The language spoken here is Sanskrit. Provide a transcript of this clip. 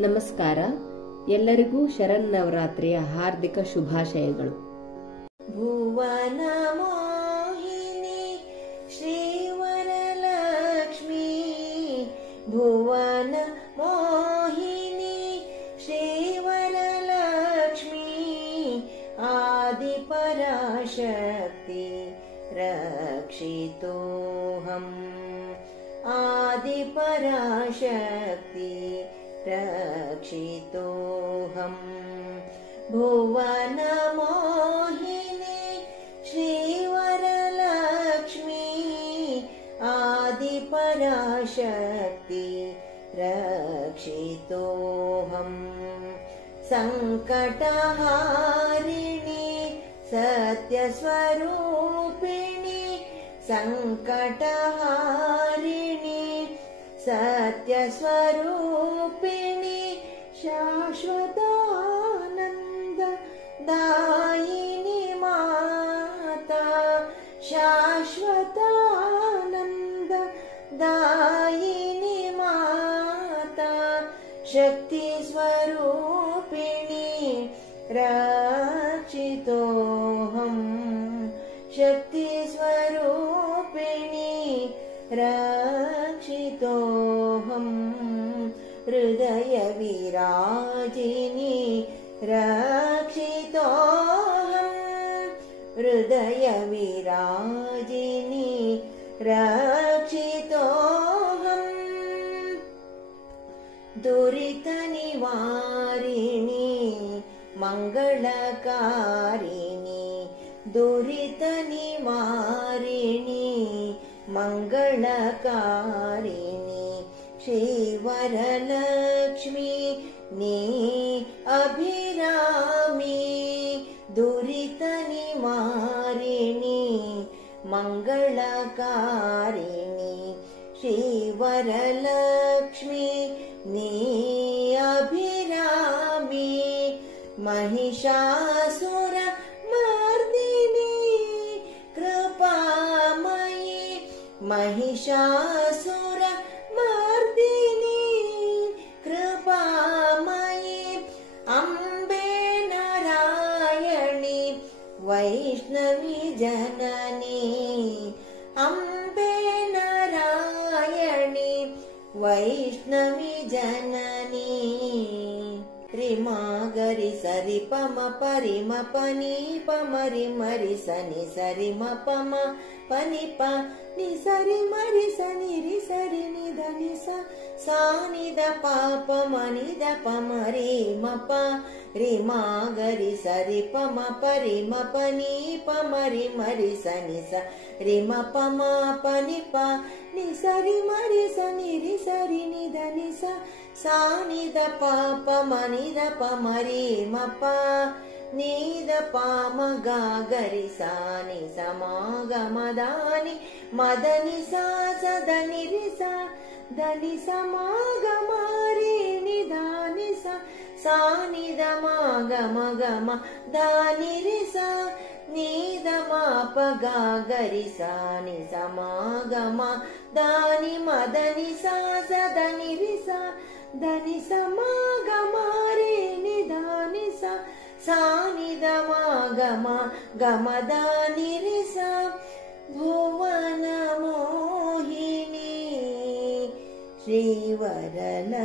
ನಮಸ್ಕಾರ. ಎಲ್ಲರಿಗೂ ಶರನ್ನವರಾತ್ರಿಯ ಹಾರ್ದಿಕ ಶುಭಾಶಯಗಳು. ಭುವನ ಮೋಹಿನಿ ಶ್ರೀವರಲಕ್ಷ್ಮೀ, ಭುವನ ಮೋಹಿನಿ ಶ್ರೀವರಲಕ್ಷ್ಮೀ, ಆದಿಪರಾಶಕ್ತಿ ರಕ್ಷಿತೋಹಂ, ಆದಿಪರಾಶಕ್ತಿ रक्षितोऽहं. भुवन मोहिनी श्रीवरलक्ष्मी, आदिपराशक्ति रक्षितोऽहं. संकटहारिणी सत्यस्वरूपिणी, संकटहारिणी सत्यस्वरूपिणी, शाश्वतानन्द दायिनी माता, शाश्वतानन्द दायिनी माता, शक्ति स्वरूपिणी रक्षितोऽहं, शक्ति स्वरूपिणी रक्षितोऽहं. हृदय विराजिनी रक्षितोऽहं, हृदय विराजिनी रक्षितोऽहं. दुरित निवारिणी मंगलकारिणी, दुरित निवारिणी मंगलकारिणी, श्रीवरलक्ष्मी नी अभिरामी, दुरित निवारिणी मंगलकारिणी, श्रीवरलक्ष्मी नी अभिरामी, महिषासुर मर्दिनी कृपामयी, महिषासुर मर्दिनी कृपामयी, अम्बे नारायणी वैष्णवी जननी, अम्बे नारायणी वैष्णवी जननी. रिमा गरि सरि पम परि म पनि पमरि मरि सनि सरि म पम पनि प नि सरि मरि सनि रि सरि नि ध नि सा सा नि द प प म नि द प म रि म प. रिमा गरि सरि पम परि म पनि पमरि मरि सनि सा रि म प म पनि प नि सरि मरि सनि रि सरि नि ध नि सा सा नि द प प म नि द प म रि म प नि द प म ग गरि सा नि स म ग म द नि म द नि सा स द नि रि सा द नि स म ग म रि नि द नि सा सा नि द म ग म द नि रि सा नि द म प ग गरि सा नि स म ग म द नि म द नि सा स द नि रि सा द नि स म ग म रि नि द नि सा सा नि द म ग म द नि रि सा. भुवन मोहिनी श्रीवरलक्ष्मी.